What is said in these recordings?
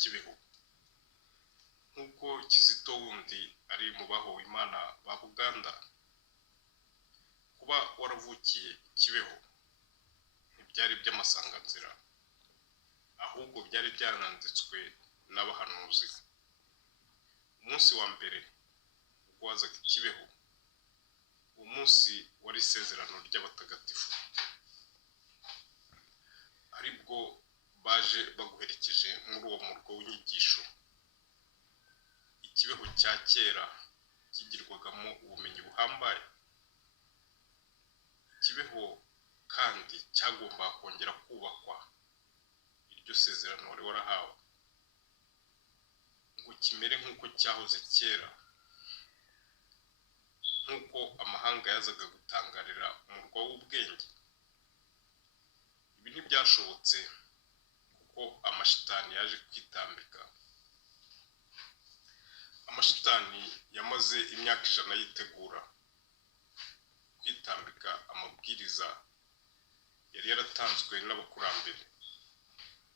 Kibeho nk'uko Kizito wundi ari mu bahowe Imana ba Buganda. Kuba waravukiye Kibeho ntibyari by'amasanganzira, ahubwo byari byananditswe n'abahanuzi. Umunsi wa mbere ubwo wazaga Kibeho, umunsi wari isezerano ry'abatagatifu, aribwo baje baguherekeje muri uwo murwa w'inyigisho. Ikibeho cya kera kigirwagamo ubumenyi buhambaye. Kibeho kandi cyagomba kongera kubakwa iryo sezerano wari warahawe, ngo kimere nk'uko cyahoze kera, nk'uko amahanga yazaga gutangarira umurwa w'ubwenge. Ibi ntibyashobotse kuko amashitani yaje kwitambika. Amashitani yamaze imyaka 100 yitegura kwitambika amabwiriza yari yaratanzwe n'abakurambere,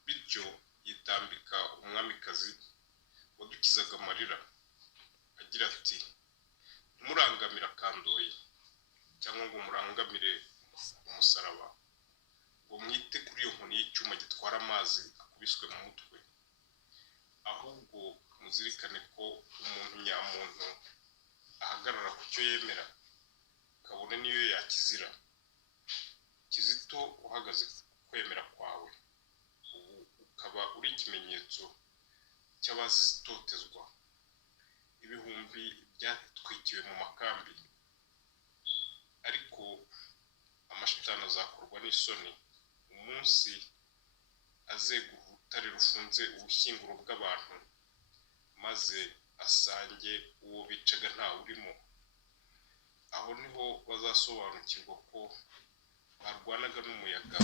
bityo yitambika umwamikazi wadukizaga amarira agira ati, ntimurangamira kandoye cyangwa ngo murangamire umusaraba, ngo mwite kuri iyo nkoni y'icyuma gitwara amazi akubiswe mu mutwe, ahubwo muzirikane ko umuntu nyamuntu ahagarara ku cyo yemera, kabone niyo yakizira. Kizito uhagaze ku kwemera kwawe, ubu ukaba uri ikimenyetso cy'abazitotezwa. Ibihumbi byatwikiwe mu makambi, ariko amashitani azakorwa n'isoni umunsi azegura urutare rufunze ubushyinguro bw'abantu, maze asange uwo bicaga ntawe urimo. Aho niho bazasobanukirwa ko barwanaga n'umuyaga